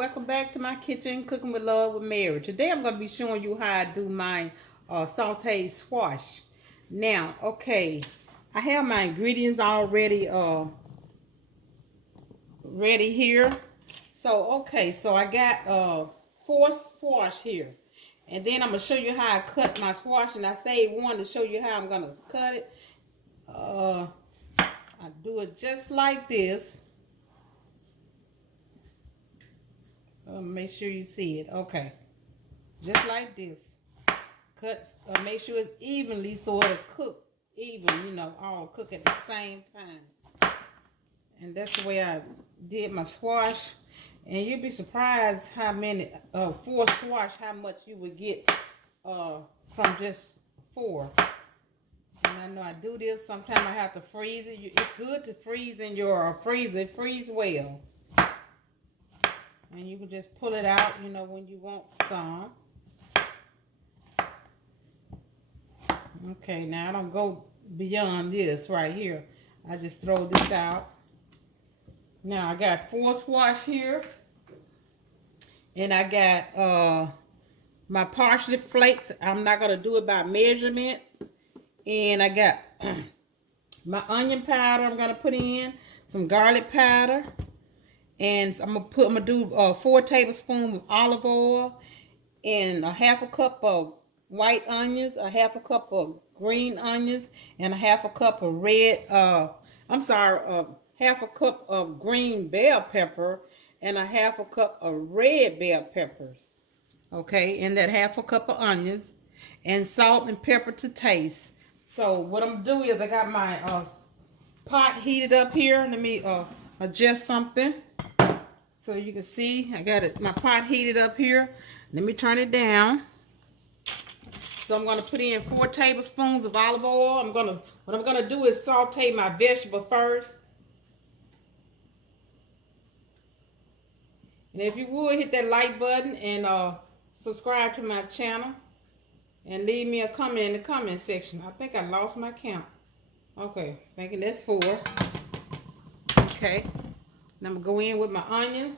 welcome back to my kitchen, Cooking with Love with Mary. Today I'm going to be showing you how I do my sauteed squash. Now, okay, I have my ingredients already ready here. So, okay, so I got 4 squash here. And then I'm going to show you how I cut my squash. And I saved one to show you how I'm going to cut it. I do it just like this. Make sure you see it. Okay, just like this. Cut. Make sure it's evenly so it'll cook even. You know, all cook at the same time. And that's the way I did my squash. And you'd be surprised how many 4 squash, how much you would get from just 4. And I know I do this. Sometimes I have to freeze it. It's good to freeze in your freezer. It freezes well. And you can just pull it out, you know, when you want some. Okay, now I don't go beyond this right here. I just throw this out. Now I got 4 squash here. And I got my parsley flakes. I'm not going to do it by measurement. And I got my onion powder I'm going to put in. Some garlic powder. And I'm gonna do 4 tablespoons of olive oil and a half a cup of white onions, a half a cup of green onions, and a half a cup of half a cup of green bell pepper and a half a cup of red bell peppers. Okay, and that half a cup of onions and salt and pepper to taste. So what I'm gonna do is I got my pot heated up here. Let me adjust something. So you can see I got my pot heated up here. Let me turn it down. So I'm going to put in 4 tablespoons of olive oil. What I'm going to do is saute my vegetable first. And if you would, hit that like button and subscribe to my channel. And leave me a comment in the comment section. I think I lost my count. Okay, thinking that's 4. Okay. And I'm going to go in with my onion.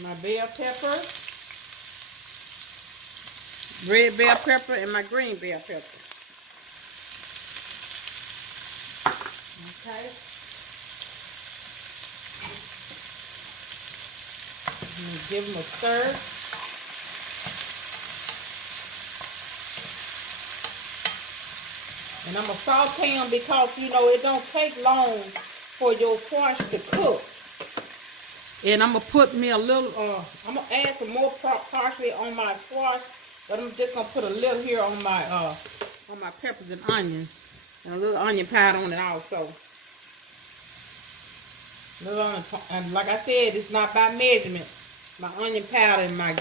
My bell pepper. Red bell pepper and my green bell pepper. Okay. I'm going to give them a stir. And I'm going to saute them because, you know, it don't take long for your squash to cook. And I'm going to put me a little, I'm going to add some more parsley on my squash. But I'm just going to put a little here on my peppers and onions. And a little onion powder on it also. And like I said, it's not by measurement. My onion powder and my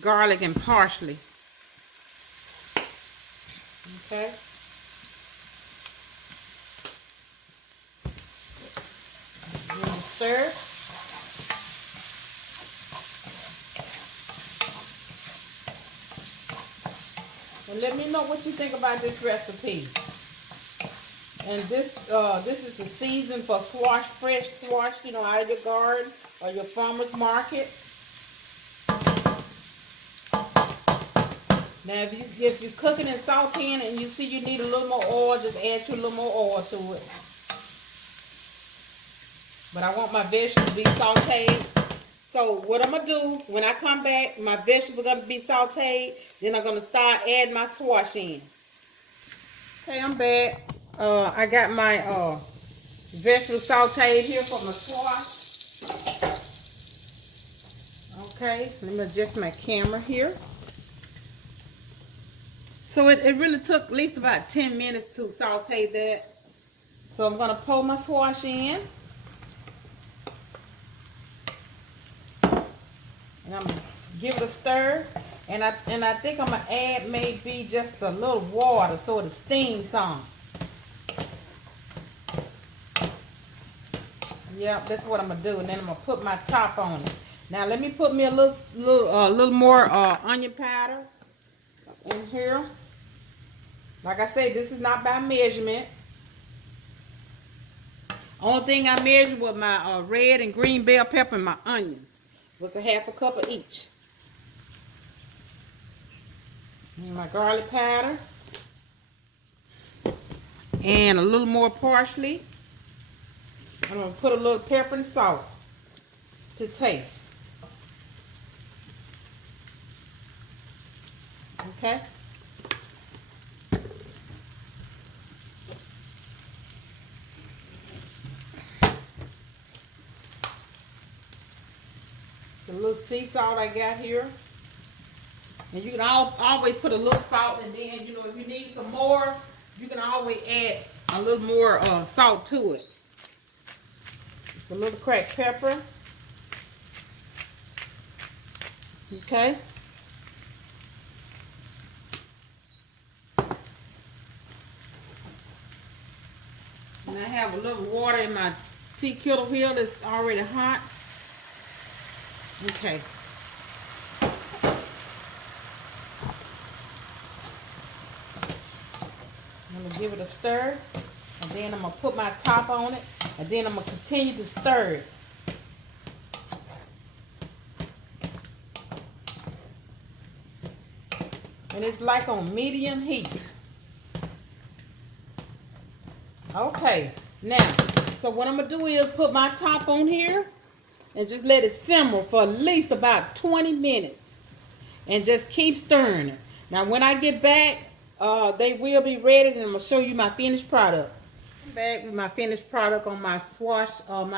garlic and parsley. Okay. Stir. And let me know what you think about this recipe. And this is the season for squash, fresh squash, you know, out of your garden or your farmer's market. Now, if you're cooking and sauteing and you see you need a little more oil, just add a little more oil to it. But I want my vegetables to be sauteed. So what I'm going to do, when I come back, my vegetables are going to be sauteed. Then I'm going to start adding my squash in. Okay, I'm back. I got my vegetables sauteed here for my squash. Okay, let me adjust my camera here. So it really took at least about 10 minutes to saute that. So I'm going to pour my squash in. And I'm going to give it a stir. And I think I'm going to add maybe just a little water so it'll steam some. Yeah, that's what I'm going to do. And then I'm going to put my top on it. Now let me put me a little more onion powder in here. Like I say, this is not by measurement. Only thing I measured was my red and green bell pepper and my onion. Was a half a cup of each. And my garlic powder. And a little more parsley. I'm going to put a little pepper and salt to taste. Okay. The little sea salt I got here. And you can always put a little salt, and then, you know, if you need some more, you can always add a little more salt to it. Just a little cracked pepper. Okay. And I have a little water in my tea kettle here that's already hot. Okay. I'm going to give it a stir. And then I'm going to put my top on it. And then I'm going to continue to stir it. And it's like on medium heat. Okay. Now, so what I'm going to do is put my top on here. And just let it simmer for at least about 20 minutes. And just keep stirring it. Now when I get back, they will be ready, and I'm going to show you my finished product. I'm back with my finished product on my my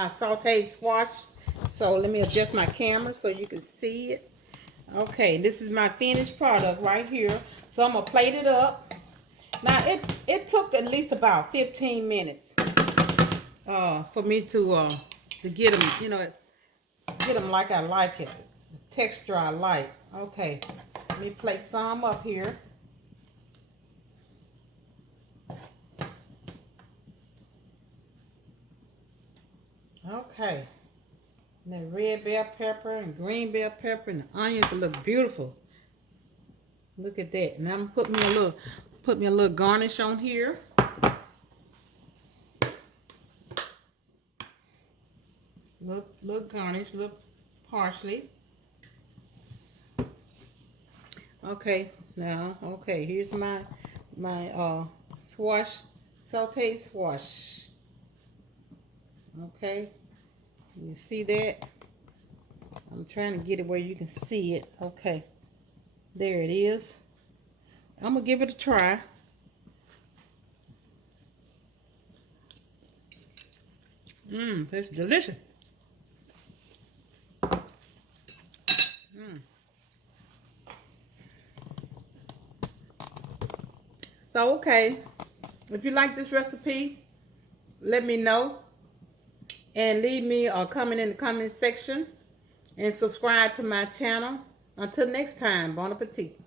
sauteed squash. So let me adjust my camera so you can see it. Okay, this is my finished product right here. So I'm going to plate it up. Now it took at least about 15 minutes for me to get them, you know, get them like I like it. The texture I like. Okay, let me plate some up here. Okay. And that red bell pepper and green bell pepper and the onions look beautiful. Look at that. Now I'm gonna put me a little garnish on here. Little garnish, little parsley. Okay, now, okay, here's my squash, sauteed squash. Okay, you see that? I'm trying to get it where you can see it. Okay, there it is. I'm gonna give it a try. That's delicious. So, okay, if you like this recipe, let me know. And leave me a comment in the comment section. And subscribe to my channel. Until next time, bon appetit.